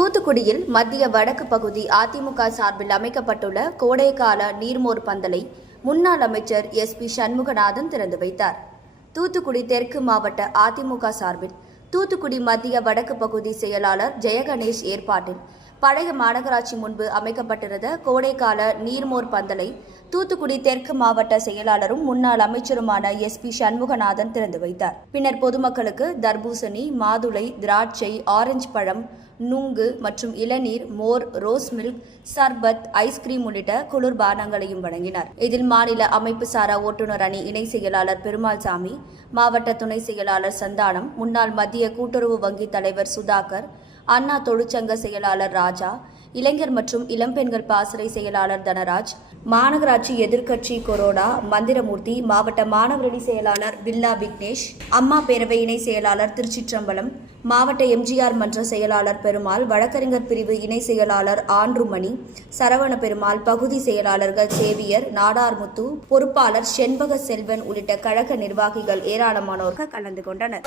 தூத்துக்குடியில் மத்திய வடக்கு பகுதி அதிமுக சார்பில் அமைக்கப்பட்டுள்ள கோடைக்கால நீர்மோர் பந்தலை முன்னாள் அமைச்சர் எஸ் பி சண்முகநாதன் திறந்து வைத்தார். தூத்துக்குடி தெற்கு மாவட்ட அதிமுக சார்பில் தூத்துக்குடி மத்திய வடக்கு பகுதி செயலாளர் ஜெயகணேஷ் ஏற்பாட்டில் பழைய மாநகராட்சி முன்பு அமைக்கப்பட்டிருந்த கோடைக்கால நீர்மோர் பந்தலை தூத்துக்குடி தெற்கு மாவட்ட செயலாளரும் முன்னாள் அமைச்சருமான எஸ் பி சண்முகநாதன் திறந்து வைத்தார். பின்னர் பொதுமக்களுக்கு தர்பூசணி மாதுளை திராட்சை ஆரஞ்சு பழம் நுங்கு மற்றும் இளநீர் மோர் ரோஸ் மில்க் சர்பத் ஐஸ்கிரீம் உள்ளிட்ட குளிர்பானங்களையும் வழங்கினார். இதில் மாநில அமைப்பு சாரா ஓட்டுநர் அணி இணை செயலாளர் பெருமாள் சாமி மாவட்ட துணை செயலாளர் சந்தானம் முன்னாள் மத்திய கூட்டுறவு வங்கி தலைவர் சுதாகர் அண்ணா தொழிற்சங்க செயலாளர் ராஜா இளைஞர் மற்றும் இளம்பெண்கள் பாசறை செயலாளர் தனராஜ் மாநகராட்சி எதிர்க்கட்சி கொரோனா மந்திரமூர்த்தி மாவட்ட மாணவரணி செயலாளர் பில்லா விக்னேஷ் அம்மா பேரவை இணை செயலாளர் திருச்சிற்றம்பலம் மாவட்ட எம்ஜிஆர் மன்ற செயலாளர் பெருமாள் வழக்கறிஞர் பிரிவு இணை செயலாளர் ஆன்றுமணி சரவண பெருமாள் பகுதி செயலாளர்கள் சேவியர் நாடார்முத்து பொறுப்பாளர் செண்பக செல்வன் உள்ளிட்ட கழக நிர்வாகிகள் ஏராளமானோர்கள் கலந்து கொண்டனர்.